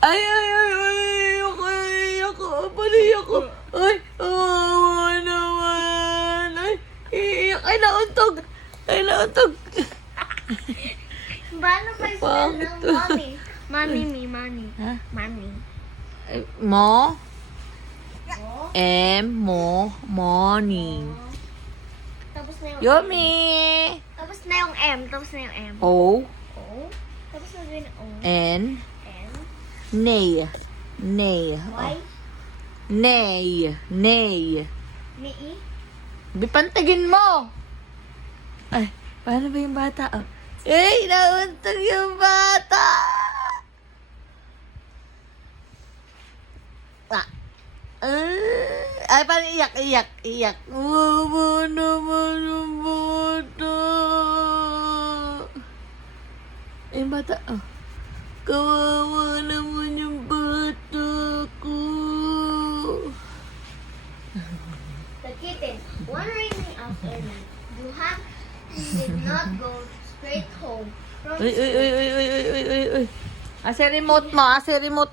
Ay, ay, ay, ay, ako, pali ako. Ay, awa naman. Ay, iiyak, ay, nauntog. Ay, nauntog. Paano pa yung spell ng mommy? Mommy me, mommy. Ha? Mommy. Ay, mo? Oh. Morning. Tapos na yung Yummy. Tapos na yung M. Tapos na yung M. O, O. Tapos na din O. N, N. nay. Nay. Y. Nay. Nay. Ni E. Bipantagin mo! Ay, paano ba yung bata? Oh. Eh, nauntog yung bata! Ah. Ay, paano iyak, iyak, iyak. Wawa naman yung bata. Ay, yung bata, oh. Kawawa naman yung bata ko. The kitten. One rainy afternoon. Duhan did not go straight home from Uy, uy, uy, uy, uy, uy, uy, uy. Asa remote mo, asa remote